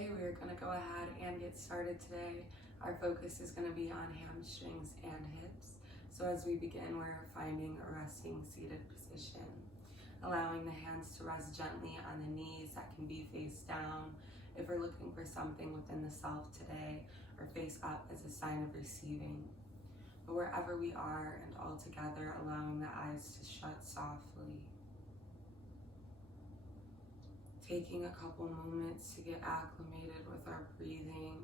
Okay, we're going to go ahead and get started today. Our focus is going to be on hamstrings and hips. So as we begin, we're finding a resting seated position, allowing the hands to rest gently on the knees. That can be face down if we're looking for something within the self today, or face up as a sign of receiving. But wherever we are and all together, allowing the eyes to shut softly. Taking a couple moments to get acclimated with our breathing.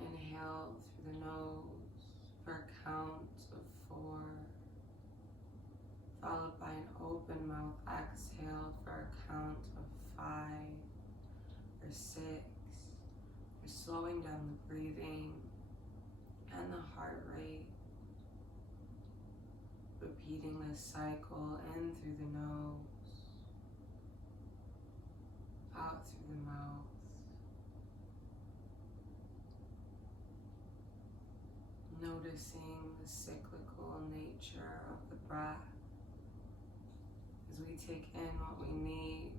Inhale through the nose for a count of 4, followed by an open mouth exhale for a count of 5 or 6. We're slowing down the breathing and the heart rate. Repeating this cycle in through the nose, out through the mouth. Noticing the cyclical nature of the breath as we take in what we need,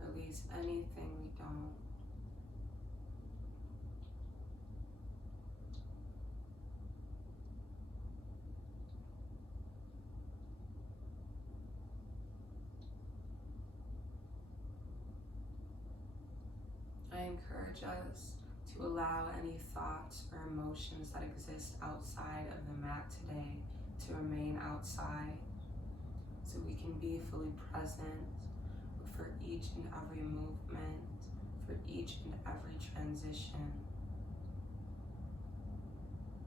release anything we don't. I encourage us to allow any thoughts or emotions that exist outside of the mat today to remain outside, so we can be fully present for each and every movement, for each and every transition,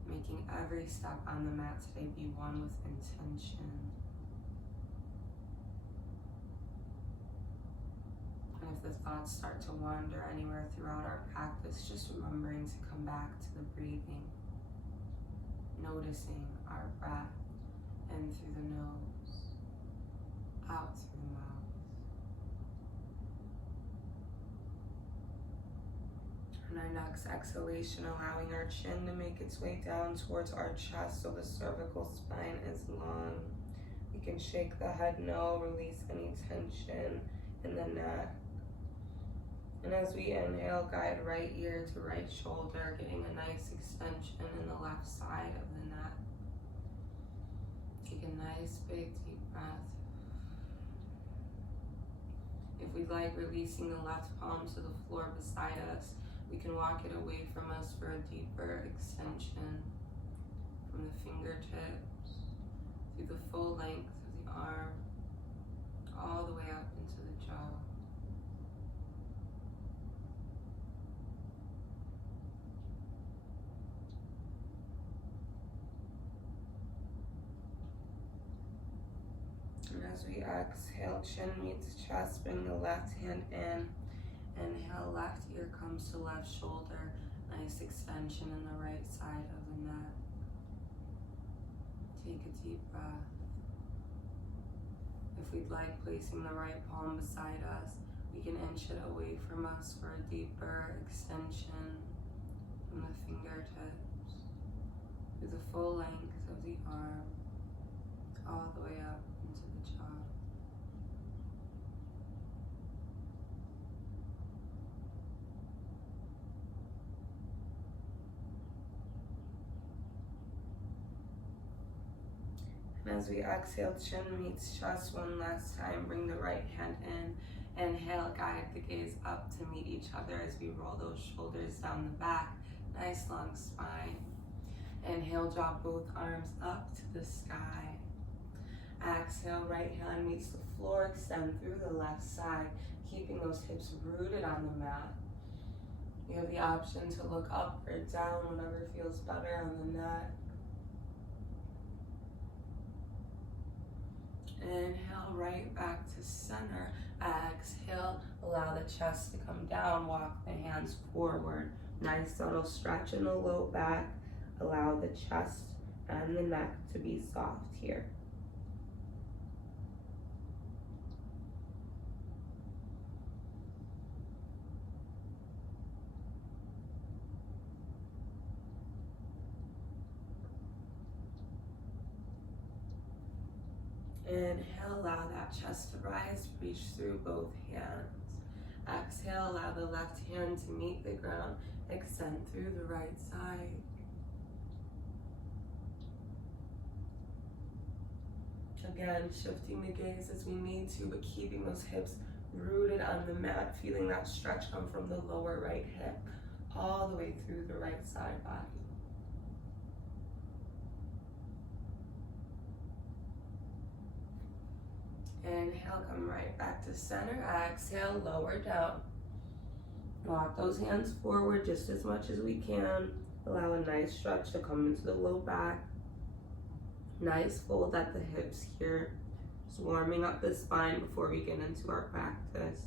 making every step on the mat today be one with intention. And if the thoughts start to wander anywhere throughout our practice, just remembering to come back to the breathing, noticing our breath in through the nose, out through the mouth. And our next exhalation, allowing our chin to make its way down towards our chest so the cervical spine is long. We can shake the head no, release any tension in the neck. And as we inhale, guide right ear to right shoulder, getting a nice extension in the left side of the neck. Take a nice big deep breath. If we'd like, releasing the left palm to the floor beside us, we can walk it away from us for a deeper extension from the fingertips through the full length of the arm, all the way up into the jaw. And as we exhale, chin meets chest, bring the left hand in. Inhale, left ear comes to left shoulder. Nice extension in the right side of the neck. Take a deep breath. If we'd like, placing the right palm beside us, we can inch it away from us for a deeper extension from the fingertips through the full length of the arm, all the way up into the jaw. And as we exhale, chin meets chest one last time. Bring the right hand in. Inhale, guide the gaze up to meet each other as we roll those shoulders down the back. Nice long spine. Inhale, draw both arms up to the sky. Exhale, right hand meets the floor, extend through the left side, keeping those hips rooted on the mat. You have the option to look up or down, whatever feels better on the neck. Inhale, right back to center. Exhale, allow the chest to come down, walk the hands forward. Nice subtle stretch in the low back. Allow the chest and the neck to be soft here. Inhale, allow that chest to rise, reach through both hands. Exhale, allow the left hand to meet the ground. Extend through the right side. Again, shifting the gaze as we need to, but keeping those hips rooted on the mat, feeling that stretch come from the lower right hip all the way through the right side body. Inhale, come right back to center. Exhale, lower down. Walk those hands forward just as much as we can. Allow a nice stretch to come into the low back. Nice fold at the hips here. Just warming up the spine before we get into our practice.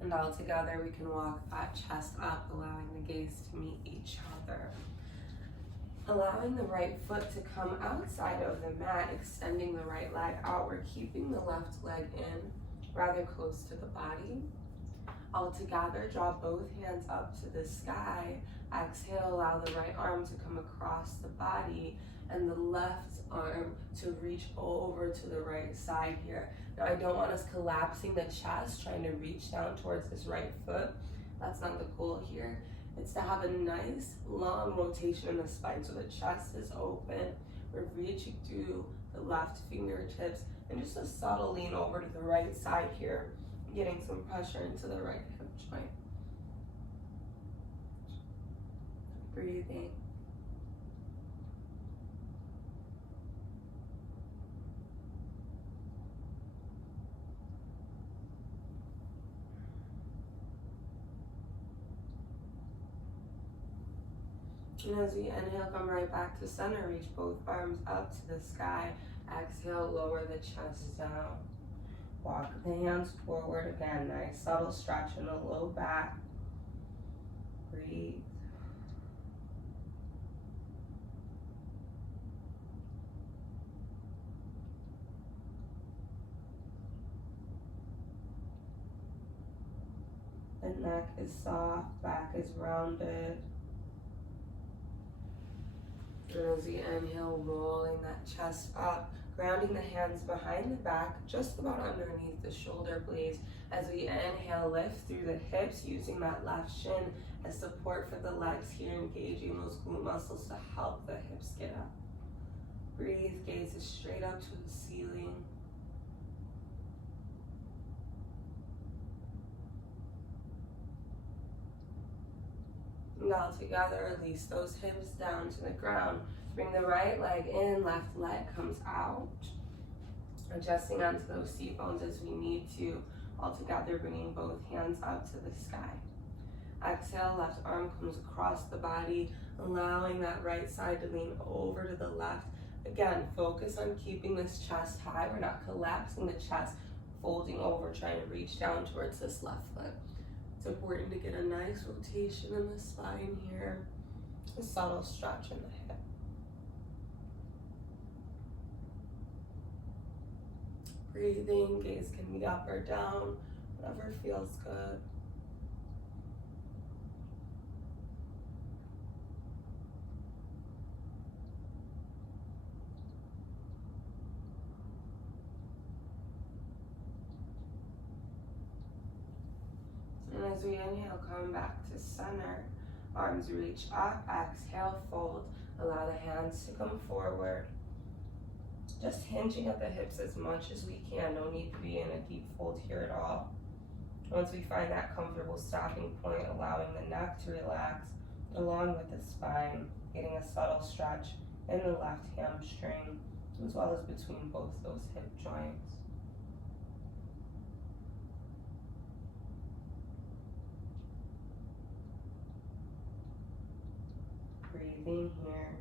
And all together we can walk that chest up, allowing the gaze to meet each other. Allowing the right foot to come outside of the mat, extending the right leg outward, keeping the left leg in rather close to the body. All together, draw both hands up to the sky. Exhale, allow the right arm to come across the body and the left arm to reach over to the right side here. Now, I don't want us collapsing the chest, trying to reach down towards this right foot. That's not the goal here. It's to have a nice long rotation in the spine so the chest is open. We're reaching through the left fingertips and just a subtle lean over to the right side here, getting some pressure into the right hip joint. Breathing. And as we inhale, come right back to center. Reach both arms up to the sky. Exhale, lower the chest down. Walk the hands forward again. Nice subtle stretch in the low back. Breathe. The neck is soft, back is rounded. And as we inhale, rolling that chest up, grounding the hands behind the back, just about underneath the shoulder blades. As we inhale, lift through the hips, using that left shin as support for the legs here, engaging those glute muscles to help the hips get up. Breathe, gaze is straight up to the ceiling. And all together, release those hips down to the ground. Bring the right leg in, left leg comes out. Adjusting onto those seat bones as we need to. All together, bringing both hands up to the sky. Exhale, left arm comes across the body, allowing that right side to lean over to the left. Again, focus on keeping this chest high. We're not collapsing the chest, folding over, trying to reach down towards this left foot. It's important to get a nice rotation in the spine here, a subtle stretch in the hip. Breathing, gaze can be up or down, whatever feels good. And as we inhale, come back to center. Arms reach up, exhale, fold. Allow the hands to come forward. Just hinging at the hips as much as we can. No need to be in a deep fold here at all. Once we find that comfortable stopping point, allowing the neck to relax along with the spine, getting a subtle stretch in the left hamstring, as well as between both those hip joints. Breathing here.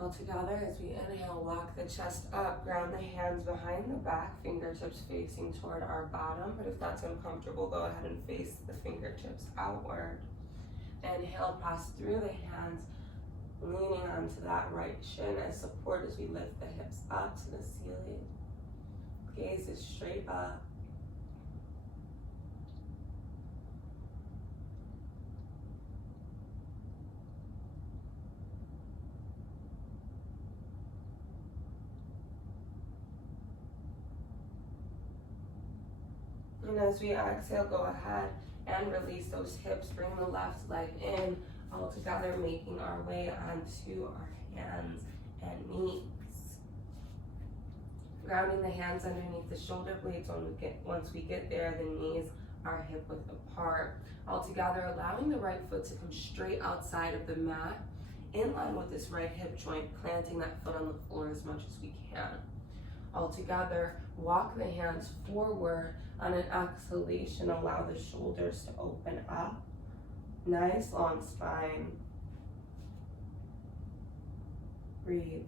All together, as we inhale, walk the chest up, ground the hands behind the back, fingertips facing toward our bottom. But if that's uncomfortable, go ahead and face the fingertips outward. Inhale, pass through the hands, leaning onto that right shin as support as we lift the hips up to the ceiling. Gaze is straight up. And as we exhale, go ahead and release those hips. Bring the left leg in, all together, making our way onto our hands and knees. Grounding the hands underneath the shoulder blades. Once we get there, the knees are hip width apart. All together, allowing the right foot to come straight outside of the mat, in line with this right hip joint, planting that foot on the floor as much as we can. All together, walk the hands forward. On an exhalation, allow the shoulders to open up. Nice long spine. Breathe.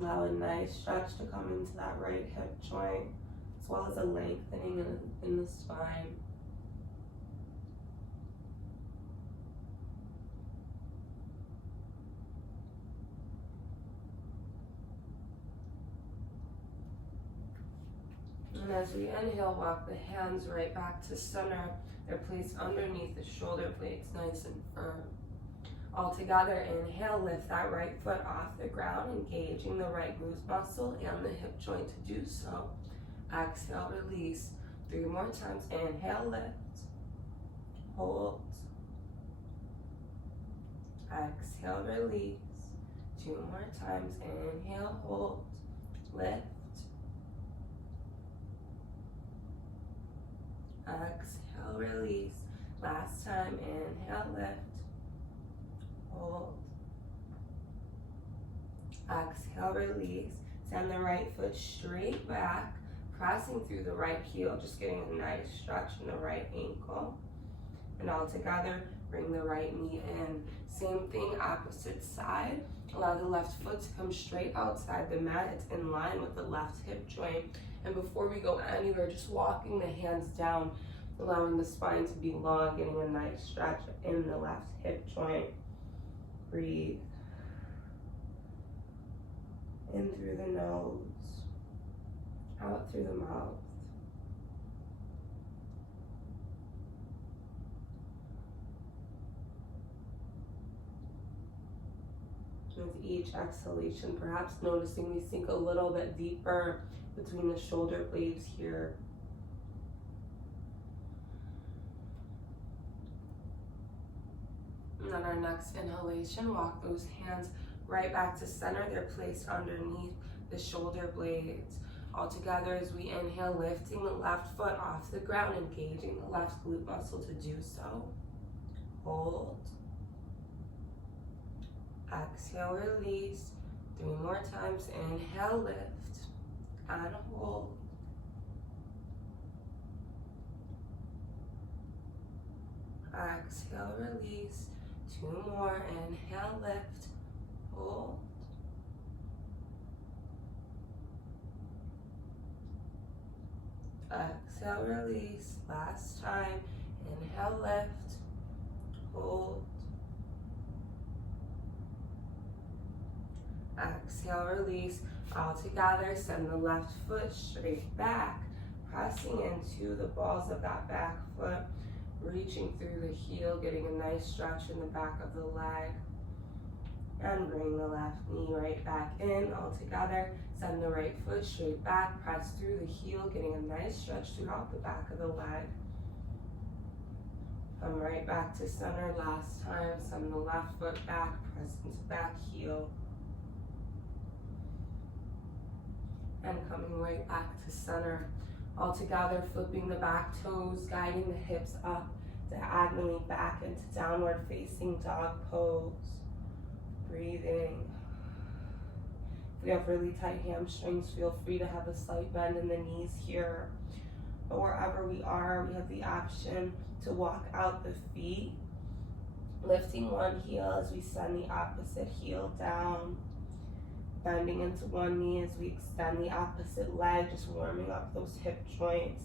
Allow a nice stretch to come into that right hip joint, as well as a lengthening in the spine. And as we inhale, walk the hands right back to center. They're placed underneath the shoulder blades, nice and firm. All together, inhale, lift that right foot off the ground, engaging the right glute muscle and the hip joint to do so. Exhale, release. 3 more times. Inhale, lift. Hold. Exhale, release. 2 more times. Inhale, hold. Lift. Exhale, release. Last time. Inhale, lift. Hold. Exhale, release. Send the right foot straight back, pressing through the right heel, just getting a nice stretch in the right ankle. And all together, bring the right knee in. Same thing, opposite side. Allow the left foot to come straight outside the mat. It's in line with the left hip joint. And before we go anywhere, just walking the hands down, allowing the spine to be long, getting a nice stretch in the left hip joint. Breathe. In through the nose, out through the mouth. With each exhalation, perhaps noticing we sink a little bit deeper between the shoulder blades here. And then our next inhalation, walk those hands right back to center. They're placed underneath the shoulder blades. All together as we inhale, lifting the left foot off the ground, engaging the left glute muscle to do so. Hold. Exhale, release. 3 more times. Inhale, lift, and hold. Exhale, release. 2 more. Inhale, lift, hold. Exhale, release. Last time. Inhale, lift, hold. Exhale, release. All together, send the left foot straight back, pressing into the balls of that back foot, reaching through the heel, getting a nice stretch in the back of the leg. And bring the left knee right back in. All together, send the right foot straight back, press through the heel, getting a nice stretch throughout the back of the leg. Come right back to center. Last time, send the left foot back, press into back heel. And coming right back to center. All together, flipping the back toes, guiding the hips up, diagonally back into downward facing dog pose. Breathing. If we have really tight hamstrings, feel free to have a slight bend in the knees here. But wherever we are, we have the option to walk out the feet, lifting one heel as we send the opposite heel down. Bending into one knee as we extend the opposite leg, just warming up those hip joints,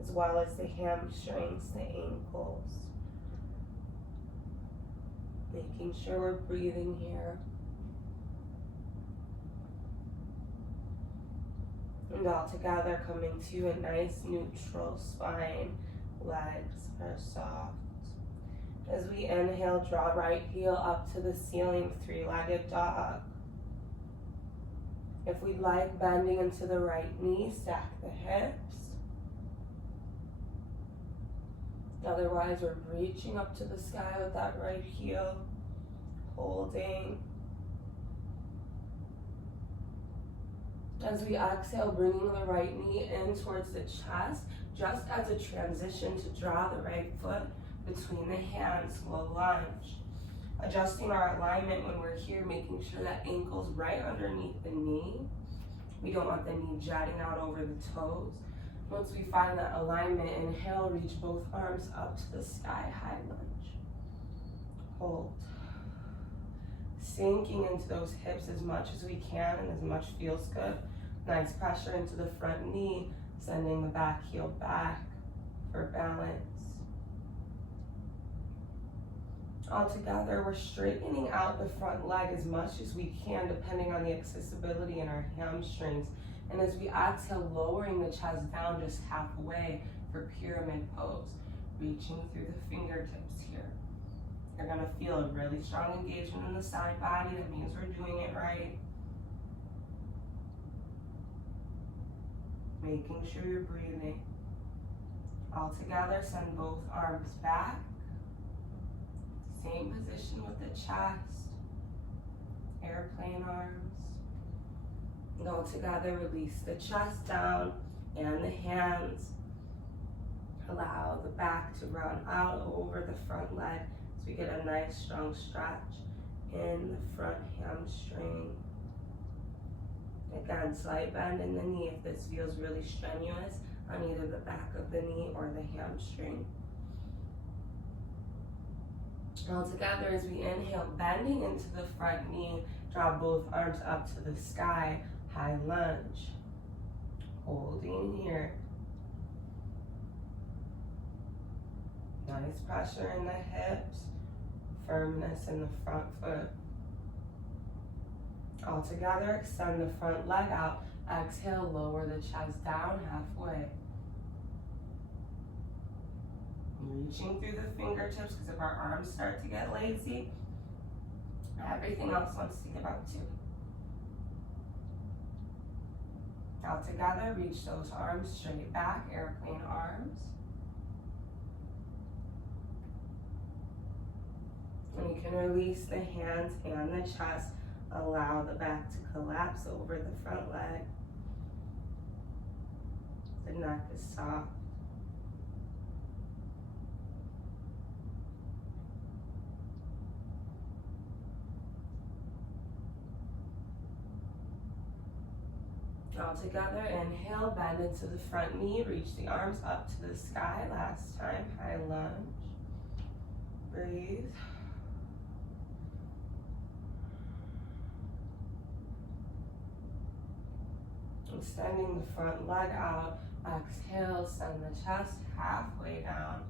as well as the hamstrings, the ankles. Making sure we're breathing here. And all together, coming to a nice neutral spine. Legs are soft. As we inhale, draw right heel up to the ceiling, three-legged dog. If we'd like, bending into the right knee, stack the hips. Otherwise, we're reaching up to the sky with that right heel, holding. As we exhale, bringing the right knee in towards the chest, just as a transition to draw the right foot between the hands, low lunge. Adjusting our alignment when we're here, making sure that ankle's right underneath the knee. We don't want the knee jutting out over the toes. Once we find that alignment, inhale, reach both arms up to the sky, high lunge. Hold. Sinking into those hips as much as we can and as much feels good. Nice pressure into the front knee, sending the back heel back for balance. All together, we're straightening out the front leg as much as we can, depending on the accessibility in our hamstrings. And as we exhale, lowering the chest down just halfway for pyramid pose, reaching through the fingertips here. You're gonna feel a really strong engagement in the side body. That means we're doing it right. Making sure you're breathing. All together, send both arms back. Same position with the chest, airplane arms. And all together, release the chest down and the hands. Allow the back to run out over the front leg so we get a nice strong stretch in the front hamstring. Again, slight bend in the knee if this feels really strenuous on either the back of the knee or the hamstring. All together, as we inhale, bending into the front knee, draw both arms up to the sky, high lunge. Holding here. Nice pressure in the hips, firmness in the front foot. All together, extend the front leg out. Exhale, lower the chest down halfway. Reaching through the fingertips, because if our arms start to get lazy, everything else wants to give up too. All together, reach those arms straight back, airplane arms. And you can release the hands and the chest. Allow the back to collapse over the front leg. The neck is soft. All together, inhale, bend into the front knee, reach the arms up to the sky. Last time, high lunge. Breathe. Extending the front leg out. Exhale, send the chest halfway down.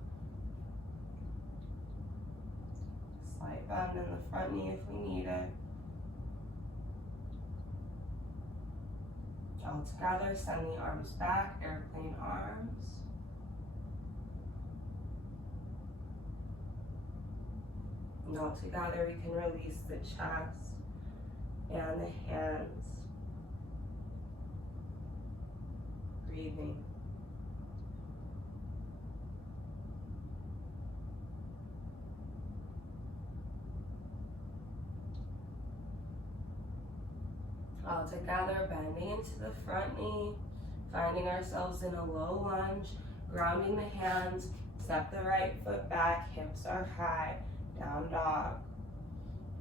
Slight bend in the front knee if we need it. All together, send the arms back, airplane arms. And all together, we can release the chest and the hands. Breathing. All together, bending into the front knee, finding ourselves in a low lunge, grounding the hands, step the right foot back, hips are high, down dog.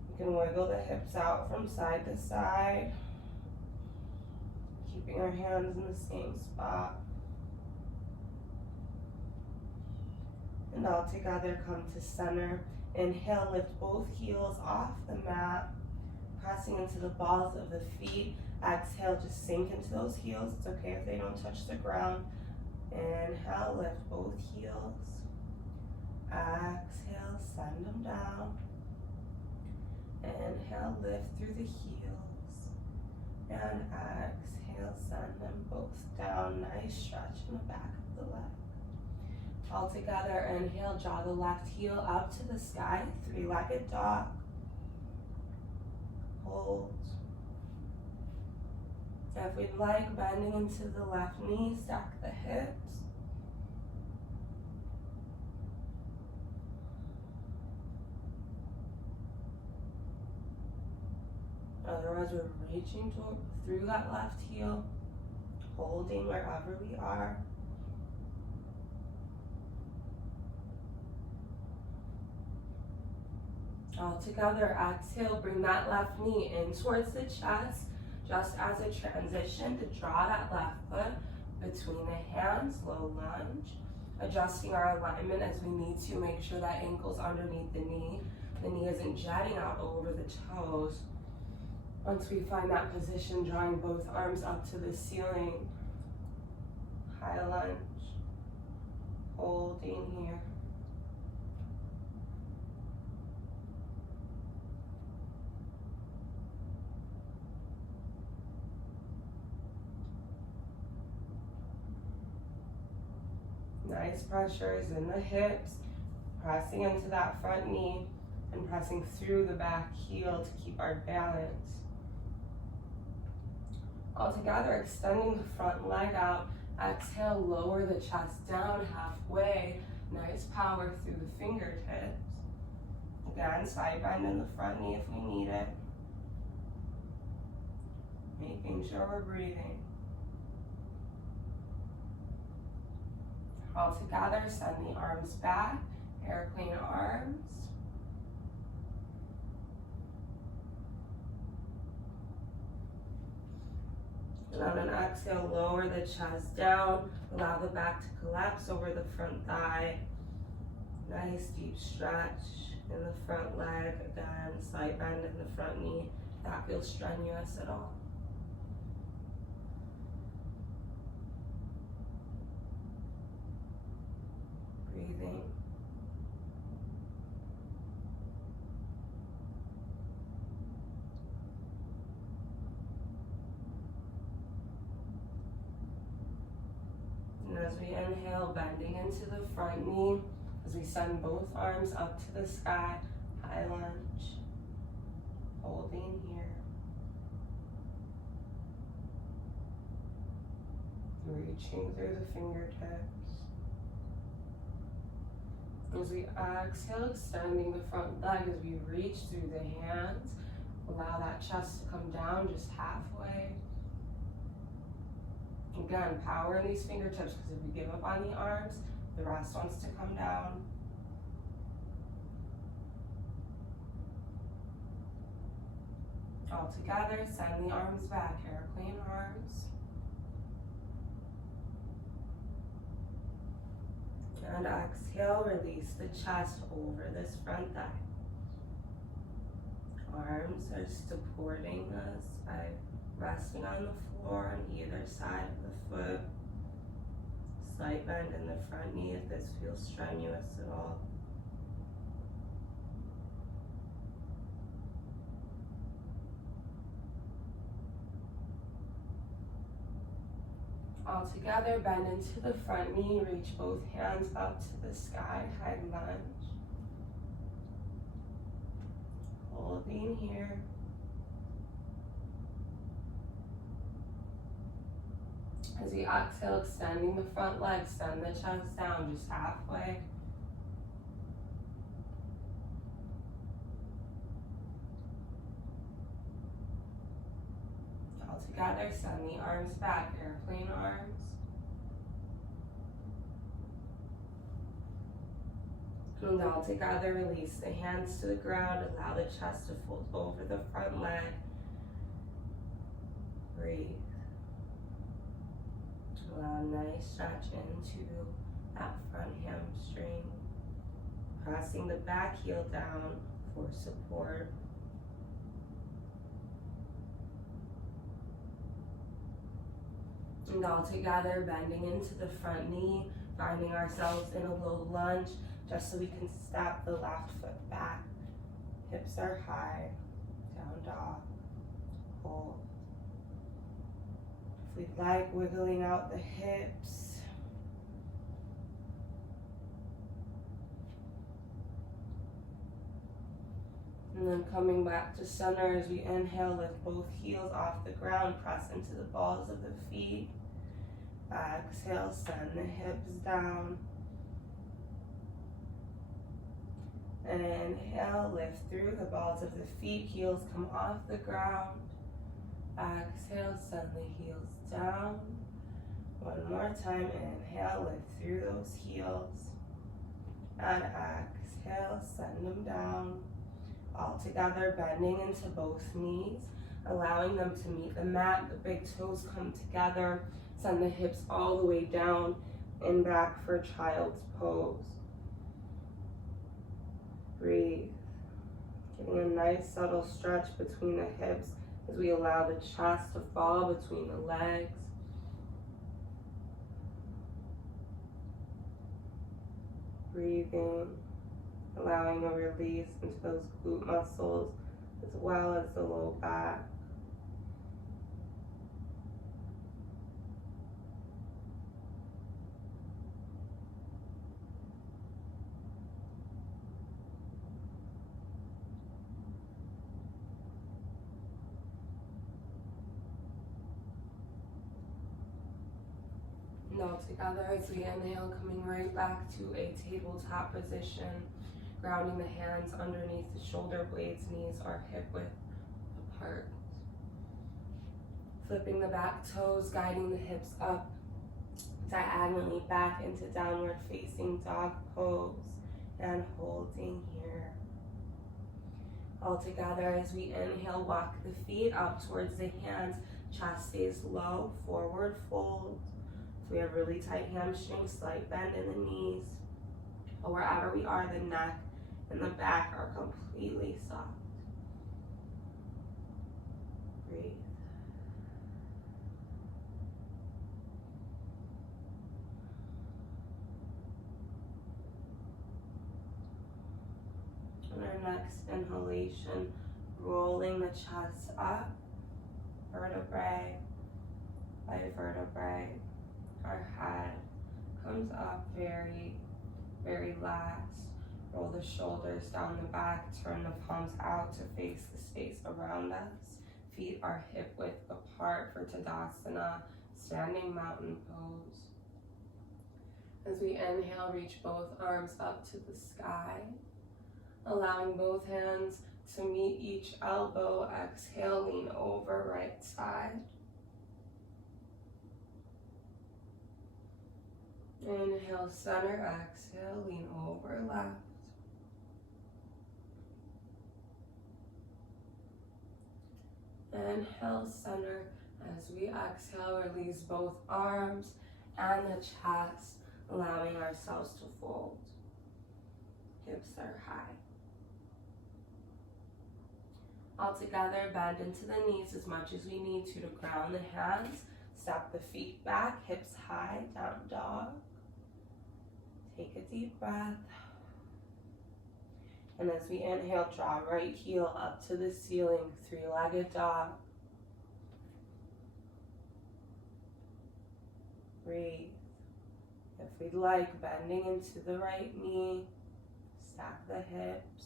You can wiggle the hips out from side to side, keeping our hands in the same spot. And all together, come to center. Inhale, lift both heels off the mat, pressing into the balls of the feet. Exhale, just sink into those heels. It's okay if they don't touch the ground. Inhale, lift both heels. Exhale, send them down. Inhale, lift through the heels. And exhale, send them both down. Nice stretch in the back of the leg. All together, inhale, draw the left heel up to the sky, three-legged dog. Hold. If we'd like, bending into the left knee, stack the hips. Otherwise, we're reaching through that left heel, holding wherever we are. All together, exhale, bring that left knee in towards the chest, just as a transition to draw that left foot between the hands, low lunge. Adjusting our alignment as we need to, make sure that ankle's underneath the knee isn't jetting out over the toes. Once we find that position, drawing both arms up to the ceiling, high lunge, holding here. Nice pressures in the hips, pressing into that front knee and pressing through the back heel to keep our balance. All together, extending the front leg out. Exhale, lower the chest down halfway. Nice power through the fingertips. Again, side bend in the front knee if we need it. Making sure we're breathing. All together, send the arms back, airplane arms. And on an exhale, lower the chest down, allow the back to collapse over the front thigh. Nice deep stretch in the front leg, again, side bend in the front knee. That feels strenuous at all. Breathing. And as we inhale, bending into the front knee, as we send both arms up to the sky, high lunge, holding here. Reaching through the fingertips. As we exhale, extending the front leg as we reach through the hands. Allow that chest to come down just halfway. Again, power in these fingertips, because if we give up on the arms, the rest wants to come down. All together, send the arms back, airplane arms. And exhale, release the chest over this front thigh. Arms are supporting us by resting on the floor on either side of the foot. Slight bend in the front knee if this feels strenuous at all. All together, bend into the front knee, reach both hands up to the sky, high lunge. Holding here. As we exhale, extending the front leg, send the chest down just halfway. All together, send the arms back, airplane arms. And all together, release the hands to the ground, allow the chest to fold over the front leg. Breathe. Allow a nice stretch into that front hamstring. Pressing the back heel down for support. And all together, bending into the front knee, finding ourselves in a low lunge, just so we can step the left foot back. Hips are high, down dog, hold. If we'd like, wiggling out the hips. then coming back to center as we inhale, lift both heels off the ground, press into the balls of the feet. Exhale, send the hips down. And inhale, lift through the balls of the feet, heels come off the ground. Exhale, send the heels down. One more time, inhale, lift through those heels. And exhale, send them down. All together, bending into both knees, allowing them to meet the mat. The big toes come together. Send the hips all the way down and back for child's pose. Breathe. Getting a nice subtle stretch between the hips as we allow the chest to fall between the legs. Breathing, allowing a release into those glute muscles as well as the low back. And all together as we inhale, coming right back to a tabletop position, grounding the hands underneath the shoulder blades, knees are hip width apart. Flipping the back toes, guiding the hips up, diagonally back into downward facing dog pose, and holding here. All together as we inhale, walk the feet up towards the hands, chest stays low, forward fold. So we have really tight hamstrings, slight bend in the knees. But wherever we are, the neck and the back are completely soft. Breathe. On our next inhalation, rolling the chest up, vertebrae by vertebrae. Our head comes up very, very last. Roll the shoulders down the back, turn the palms out to face the space around us. Feet are hip width apart for Tadasana, standing mountain pose. As we inhale, reach both arms up to the sky, allowing both hands to meet each elbow. Exhale, lean over right side. Inhale, center, exhale, lean over left. Inhale, center, as we exhale, release both arms and the chest, allowing ourselves to fold. Hips are high. All together, bend into the knees as much as we need to ground the hands. Step the feet back, hips high, down dog. Take a deep breath. And as we inhale, draw right heel up to the ceiling, three-legged dog. Breathe. If we'd like, bending into the right knee, stack the hips.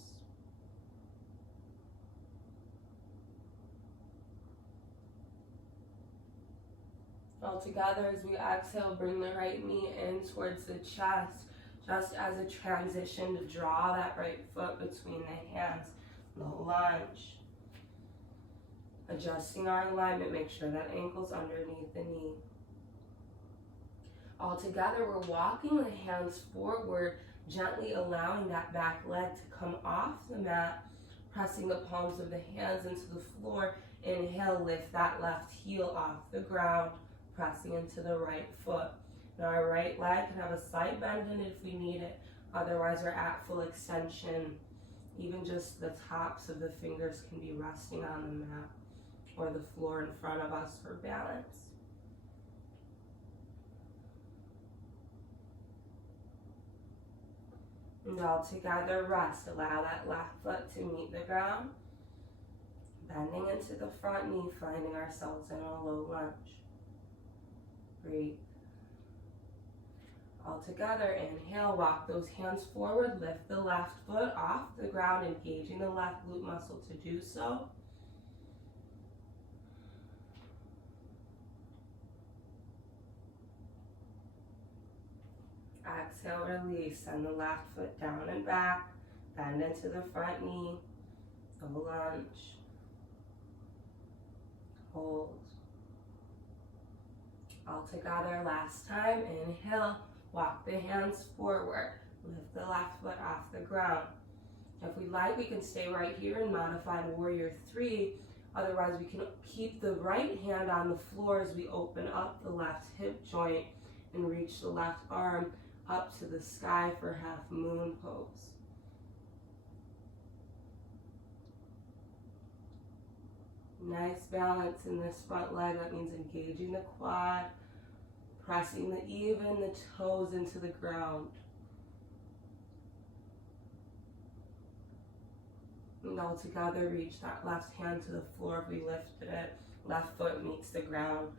All together, as we exhale, bring the right knee in towards the chest, just as a transition to draw that right foot between the hands. Low lunge. Adjusting our alignment, make sure that ankle's underneath the knee. All together, we're walking the hands forward, gently allowing that back leg to come off the mat, pressing the palms of the hands into the floor. Inhale, lift that left heel off the ground, pressing into the right foot. Now our right leg can have a slight bend in it if we need it. Otherwise, we're at full extension. Even just the tops of the fingers can be resting on the mat or the floor in front of us for balance. And all together, rest. Allow that left foot to meet the ground. Bending into the front knee, finding ourselves in a low lunge. Breathe. All together, inhale, walk those hands forward, lift the left foot off the ground, engaging the left glute muscle to do so. Exhale, release, send the left foot down and back, bend into the front knee, go lunge, hold. All together, last time, inhale, walk the hands forward, lift the left foot off the ground. If we like, we can stay right here in modified warrior 3. Otherwise, we can keep the right hand on the floor as we open up the left hip joint and reach the left arm up to the sky for half moon pose. Nice balance in this front leg. That means engaging the quad, pressing even the toes into the ground. And all together, reach that left hand to the floor if we lifted it. Left foot meets the ground.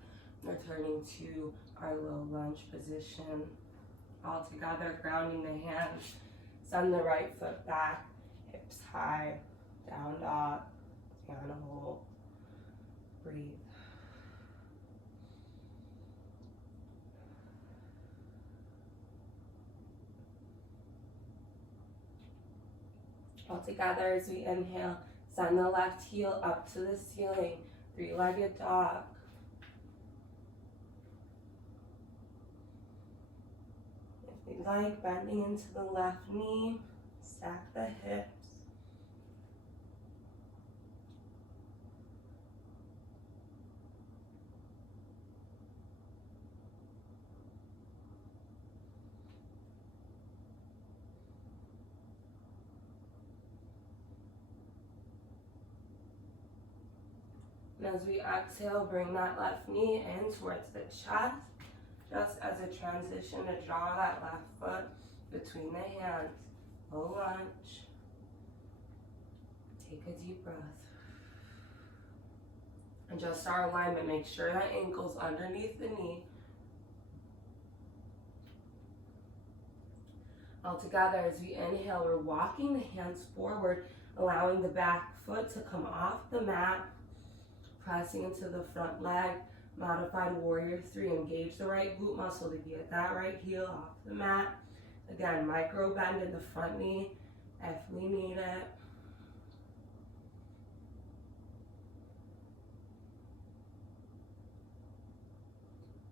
Returning to our low lunge position. All together, grounding the hands. Send the right foot back, hips high, down dog, down a hole. Breathe. All together as we inhale, send the left heel up to the ceiling, three-legged dog. If you like, bending into the left knee, stack the hips. And as we exhale, bring that left knee in towards the chest, just as a transition to draw that left foot between the hands. Low lunge. Take a deep breath. Adjust our alignment. Make sure that ankle's underneath the knee. All together, as we inhale, we're walking the hands forward, allowing the back foot to come off the mat, pressing into the front leg. Modified warrior 3. Engage the right glute muscle to get that right heel off the mat. Again, micro bend in the front knee if we need it.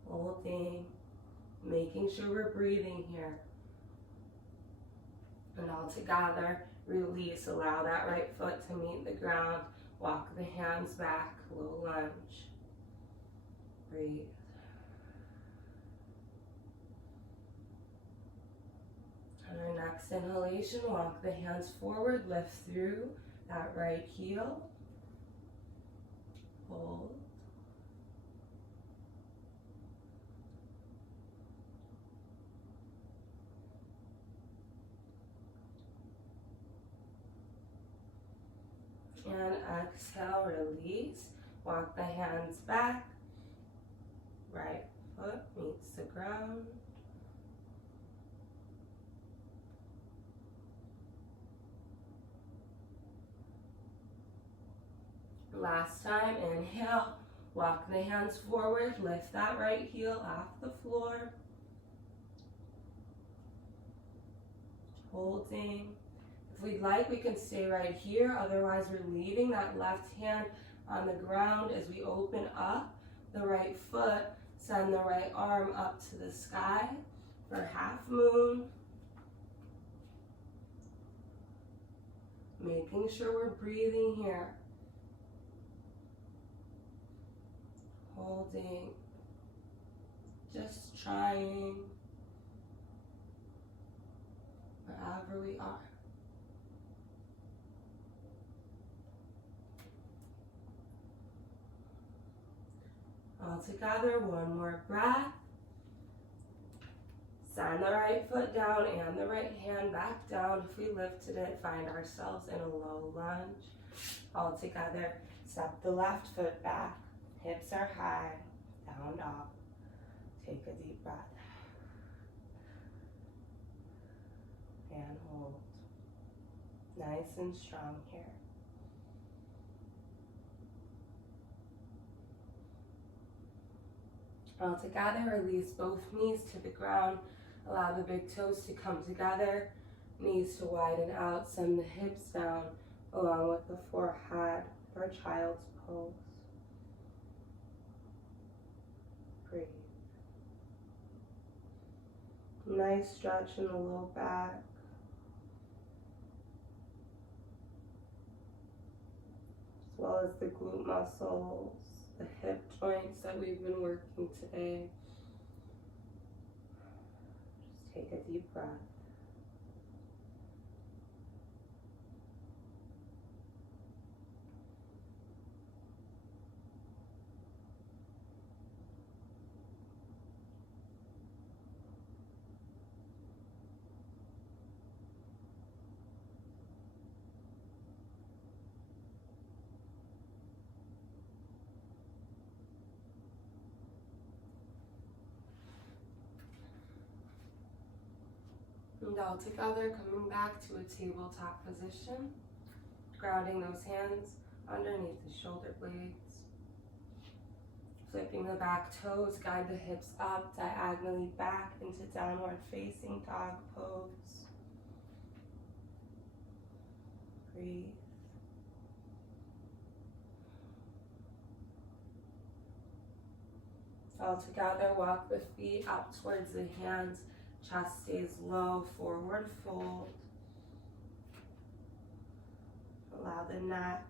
Holding, making sure we're breathing here. And all together, release. Allow that right foot to meet the ground. Walk the hands back, low lunge. Breathe. On our next inhalation, walk the hands forward, lift through that right heel. Hold. And exhale, release. Walk the hands back. Right foot meets the ground. Last time, inhale. Walk the hands forward. Lift that right heel off the floor. Holding. If we'd like, we can stay right here. Otherwise, we're leaving that left hand on the ground as we open up the right foot. Send the right arm up to the sky for half moon. Making sure we're breathing here. Holding. Just trying. Wherever we are. All together, one more breath. Send the right foot down and the right hand back down. If we lifted it, find ourselves in a low lunge. All together, step the left foot back. Hips are high, down dog. Take a deep breath. and hold. Nice and strong here. All together, release both knees to the ground. Allow the big toes to come together, knees to widen out, send the hips down along with the forehead for child's pose. Breathe. Nice stretch in the low back. As well as the glute muscles, the hip joints that we've been working today. Just take a deep breath. And all together, coming back to a tabletop position, grounding those hands underneath the shoulder blades. Flipping the back toes, guide the hips up, diagonally back into downward facing dog pose. Breathe. All together, walk the feet up towards the hands. Chest stays low, forward fold. Allow the neck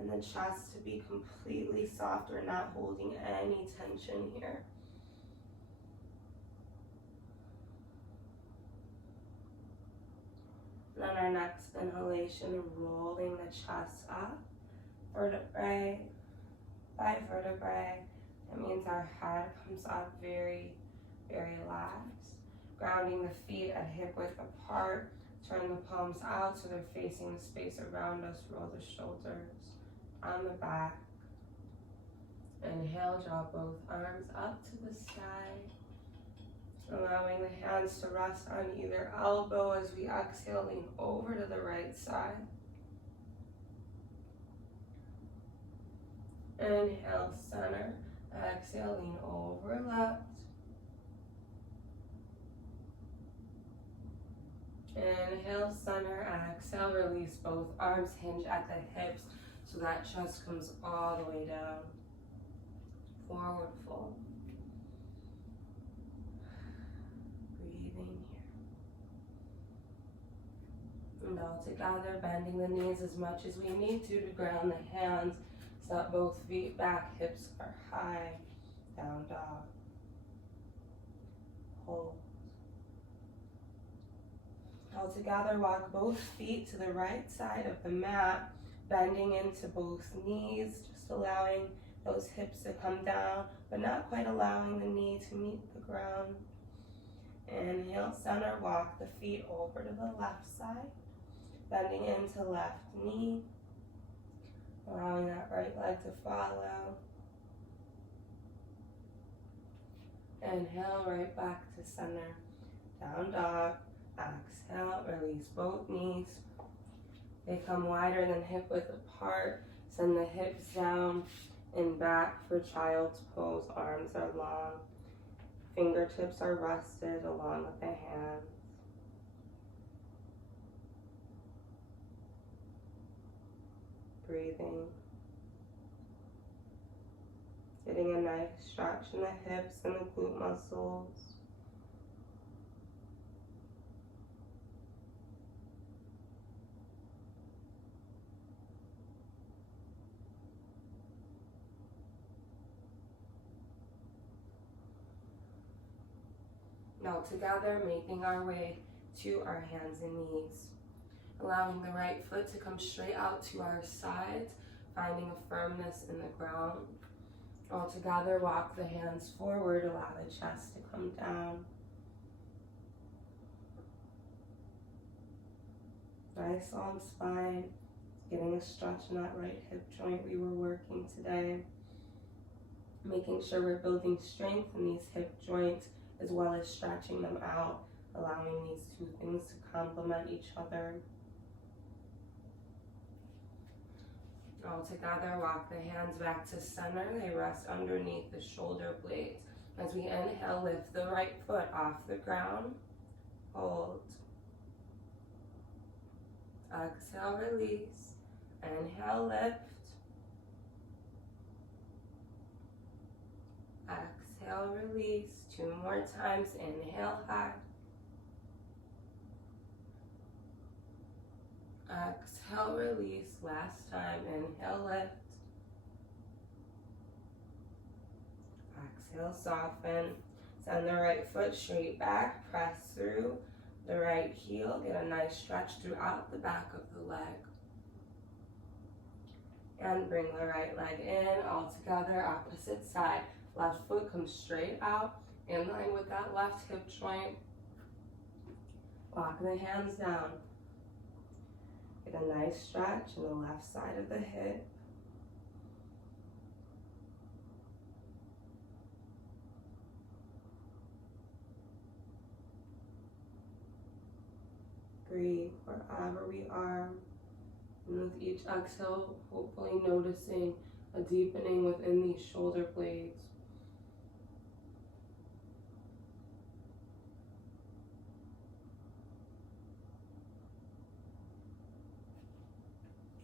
and the chest to be completely soft. We're not holding any tension here. Then our next inhalation, rolling the chest up, vertebrae by vertebrae. That means our head comes up very, very relaxed. Grounding the feet at hip width apart. Turn the palms out so they're facing the space around us. Roll the shoulders on the back. Inhale, draw both arms up to the sky. Allowing the hands to rest on either elbow as we exhale, lean over to the right side. Inhale, center. Exhale, lean over left. Inhale, center. Exhale, release both arms, hinge at the hips so that chest comes all the way down. Forward fold. Breathing here. And all together, bending the knees as much as we need to ground the hands so that both feet back, hips are high. Down dog. Hold. All together, walk both feet to the right side of the mat, bending into both knees, just allowing those hips to come down, but not quite allowing the knee to meet the ground. Inhale, center, walk the feet over to the left side, bending into left knee, allowing that right leg to follow. Inhale, right back to center, down dog. Exhale, release both knees. They come wider than hip width apart. Send the hips down and back for child's pose. Arms are long. Fingertips are rested along with the hands. Breathing. Getting a nice stretch in the hips and the glute muscles. Now together, making our way to our hands and knees. Allowing the right foot to come straight out to our sides, finding a firmness in the ground. All together, walk the hands forward, allow the chest to come down. Nice long spine, getting a stretch in that right hip joint we were working today. Making sure we're building strength in these hip joints as well as stretching them out, allowing these two things to complement each other. All together, walk the hands back to center. They rest underneath the shoulder blades. As we inhale, lift the right foot off the ground. Hold. Exhale, release. Inhale, lift. Exhale, release. 2 more times. Inhale, high. Exhale, release. Last time. Inhale, lift. Exhale, soften. Send the right foot straight back. Press through the right heel. Get a nice stretch throughout the back of the leg. And bring the right leg in. All together, opposite side. Left foot comes straight out. In line with that left hip joint. Walk the hands down. Get a nice stretch in the left side of the hip. Breathe wherever we are. And with each exhale, hopefully noticing a deepening within these shoulder blades.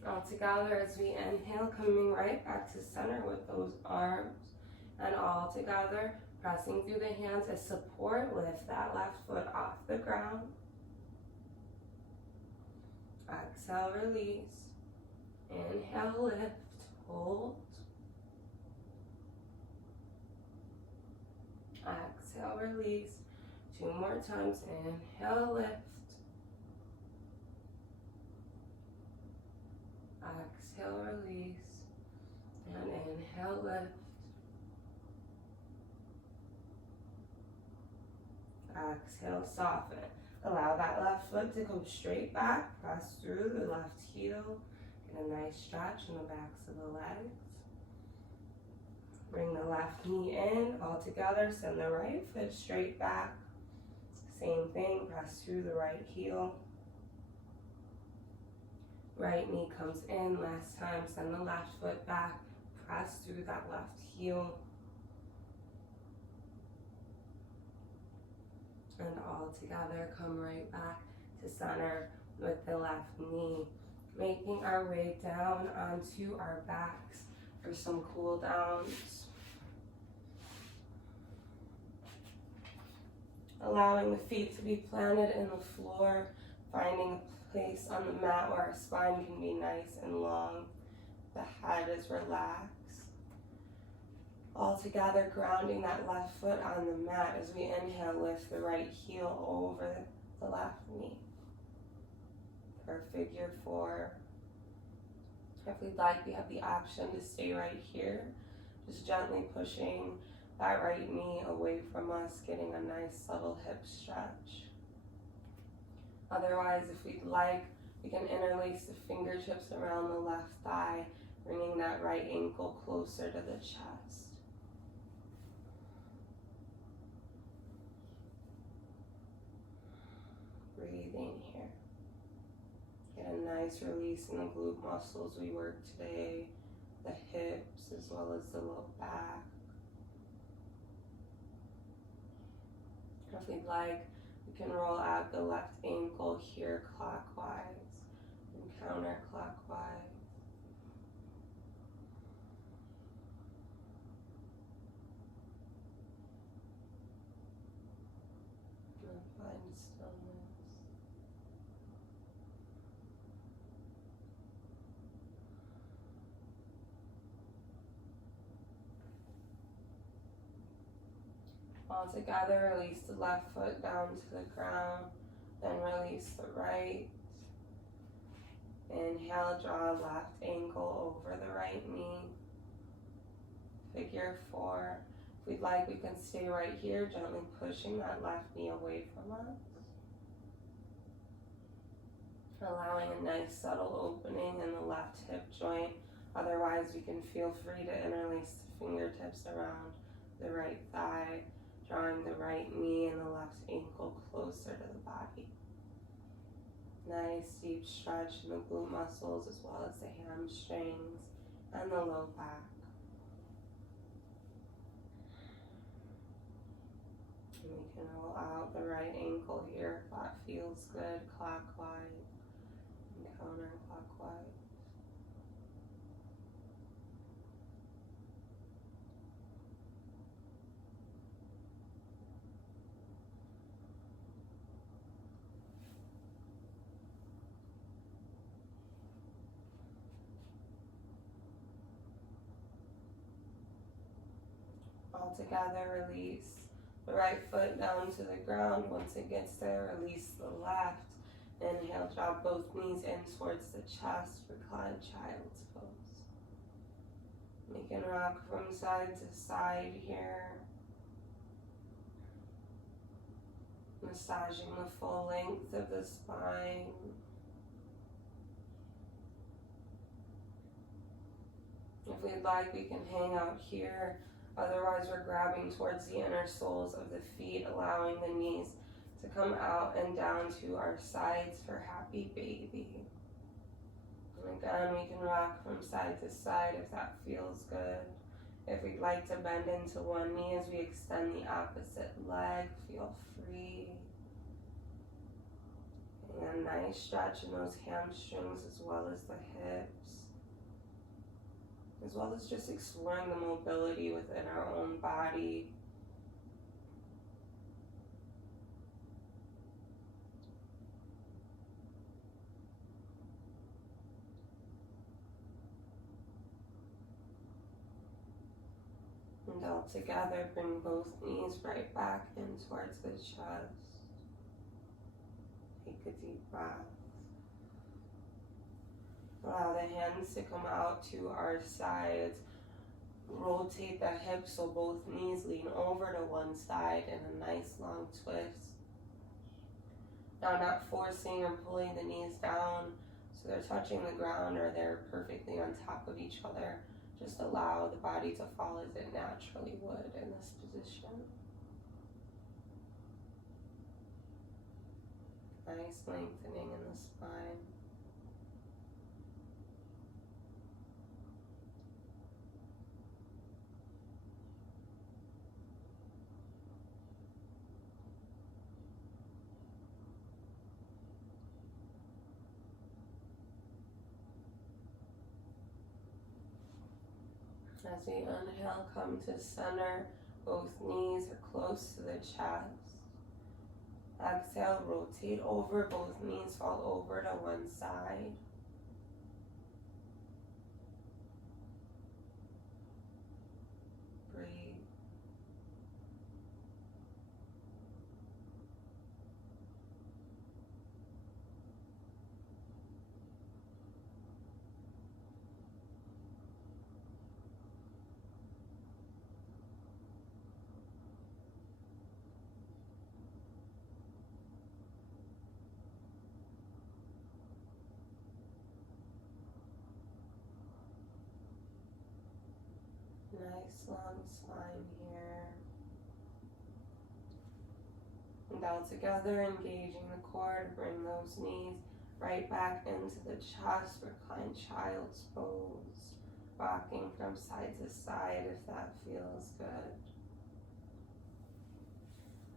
All together as we inhale, coming right back to center with those arms. And all together, pressing through the hands as support, lift that left foot off the ground. Exhale, release. Inhale, lift, hold. Exhale, release. 2 more times. Inhale, lift. Exhale, release. And inhale, lift. Exhale, soften. Allow that left foot to come straight back. Press through the left heel. Get a nice stretch in the backs of the legs. Bring the left knee in. All together, send the right foot straight back. Same thing, press through the right heel. Right knee comes in. Last time, send the left foot back. Press through that left heel. And all together, come right back to center with the left knee. Making our way down onto our backs for some cool downs. Allowing the feet to be planted in the floor, finding a place on the mat where our spine can be nice and long. The head is relaxed. All together, grounding that left foot on the mat as we inhale, lift the right heel over the left knee. For figure 4. If we'd like, we have the option to stay right here, just gently pushing that right knee away from us, getting a nice subtle hip stretch. Otherwise, if we'd like, we can interlace the fingertips around the left thigh, bringing that right ankle closer to the chest. Breathing here. Get a nice release in the glute muscles we worked today, the hips as well as the low back. If we'd like, we can roll out the left ankle here clockwise and counterclockwise. And find stillness. All together, release the left foot down to the ground, then release the right. Inhale, draw left ankle over the right knee. Figure 4. If we'd like, we can stay right here, gently pushing that left knee away from us. Allowing a nice subtle opening in the left hip joint. Otherwise, we can feel free to interlace the fingertips around the right thigh, drawing the right knee and the left ankle closer to the body. Nice deep stretch in the glute muscles as well as the hamstrings and the low back. And we can roll out the right ankle here if that feels good, clockwise and counterclockwise. All together, release the right foot down to the ground. Once it gets there, release the left. Inhale, drop both knees in towards the chest, recline child's pose. We can rock from side to side here. Massaging the full length of the spine. If we'd like, we can hang out here. Otherwise, we're grabbing towards the inner soles of the feet, allowing the knees to come out and down to our sides for happy baby. And again, we can rock from side to side if that feels good. If we'd like to bend into one knee as we extend the opposite leg, feel free. And a nice stretch in those hamstrings as well as the hips, as well as just exploring the mobility within our own body. And all together, bring both knees right back in towards the chest. Take a deep breath. Allow the hands to come out to our sides. Rotate the hips so both knees lean over to one side in a nice long twist. Now, not forcing or pulling the knees down so they're touching the ground or they're perfectly on top of each other. Just allow the body to fall as it naturally would in this position. Nice lengthening in the spine. As we inhale, come to center. Both knees are close to the chest. Exhale, rotate over. Both knees fall over to one side. Breathe. Nice long spine here. And all together, engaging the core to bring those knees right back into the chest. Recline child's pose. Rocking from side to side if that feels good.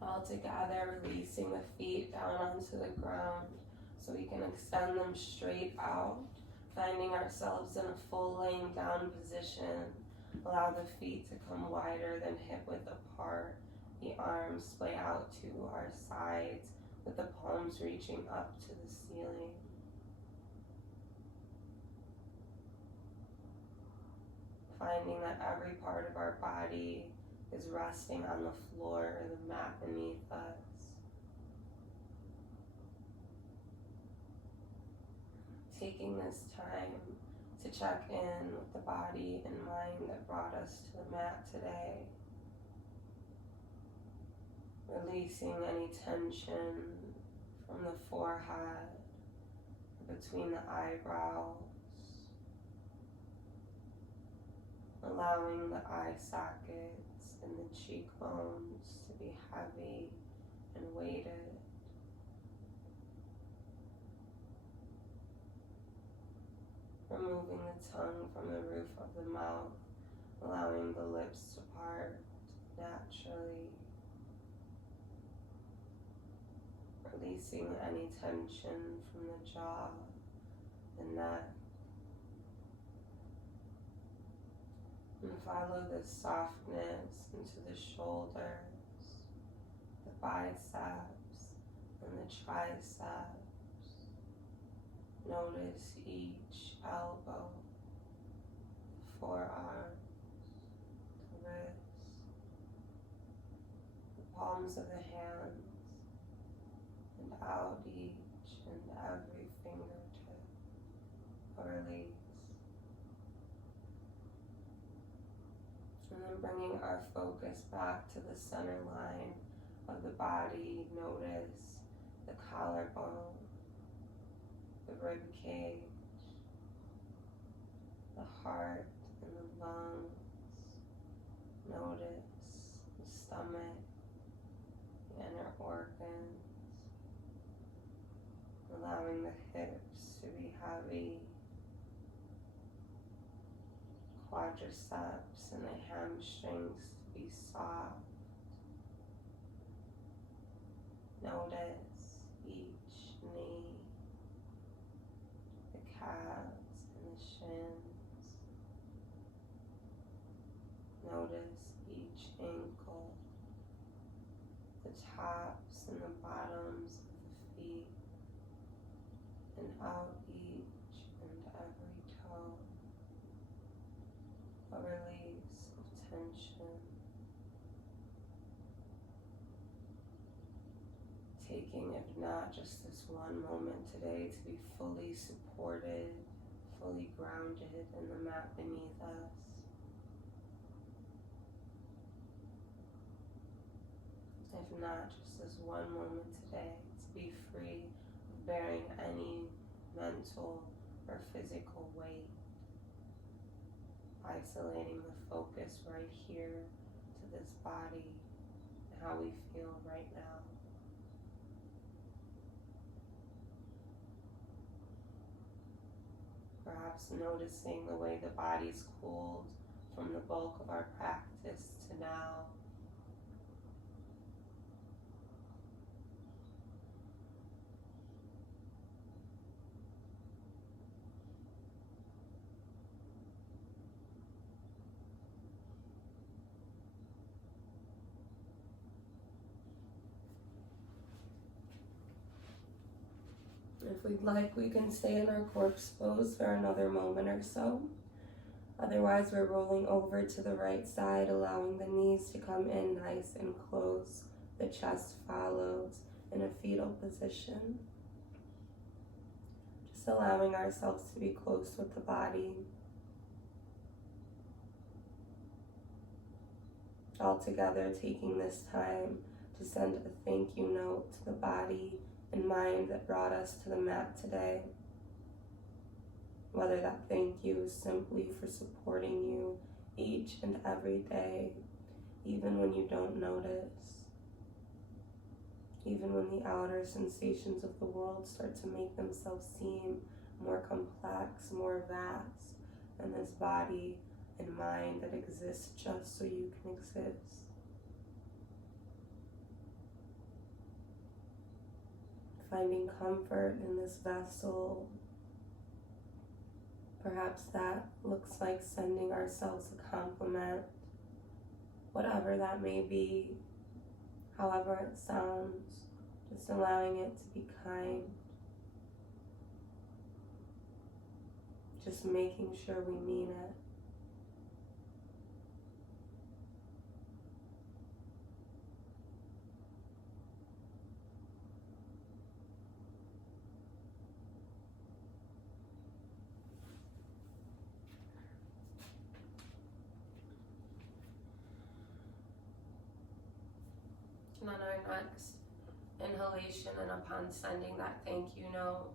All together, releasing the feet down onto the ground so we can extend them straight out. Finding ourselves in a full laying down position. Allow the feet to come wider than hip width apart. The arms splay out to our sides with the palms reaching up to the ceiling. Finding that every part of our body is resting on the floor or the mat beneath us. Taking this time to check in with the body and mind that brought us to the mat today. Releasing any tension from the forehead, between the eyebrows. allowing the eye sockets and the cheekbones to be heavy and weighted. Removing the tongue from the roof of the mouth, allowing the lips to part naturally. Releasing any tension from the jaw, the neck. And follow this softness into the shoulders, the biceps, and the triceps. Notice each elbow, the forearms, the wrists, the palms of the hands, and out each and every fingertip. Release. And then bringing our focus back to the center line of the body, notice the collarbone, the rib cage, the heart and the lungs. Notice the stomach, the inner organs, allowing the hips to be heavy, quadriceps and the hamstrings to be soft. Notice each knee, the calves and the shins. Notice each ankle, the tops and the bottoms of the feet, and out each and every toe. A release of tension. Taking, if not just this one moment today, to be fully supported, fully grounded in the mat beneath us. If not just this one moment today, to be free of bearing any mental or physical weight. Isolating the focus right here to this body and how we feel right now. Perhaps noticing the way the body's cooled from the bulk of our practice to now. If we'd like, we can stay in our corpse pose for another moment or so. Otherwise, we're rolling over to the right side, allowing the knees to come in nice and close. The chest follows in a fetal position. Just allowing ourselves to be close with the body. All together, taking this time to send a thank you note to the body and mind that brought us to the mat today. Whether that thank you is simply for supporting you each and every day, even when you don't notice, even when the outer sensations of the world start to make themselves seem more complex, more vast than this body and mind that exists just so you can exist. Finding comfort in this vessel. Perhaps that looks like sending ourselves a compliment, whatever that may be, however it sounds, just allowing it to be kind. Just making sure we mean it. And on our next inhalation, and upon sending that thank you note,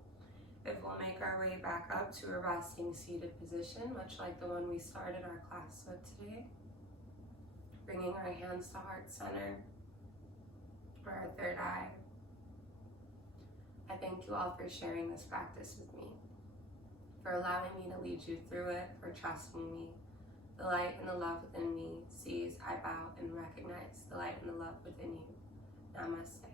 If we'll make our way back up to a resting seated position, much like the one we started our class with today. Bringing our hands to heart center, or our third eye. I thank you all for sharing this practice with me, for allowing me to lead you through it, for trusting me. The light and the love within me sees, I bow, and recognize the light and the love within you. Namaste.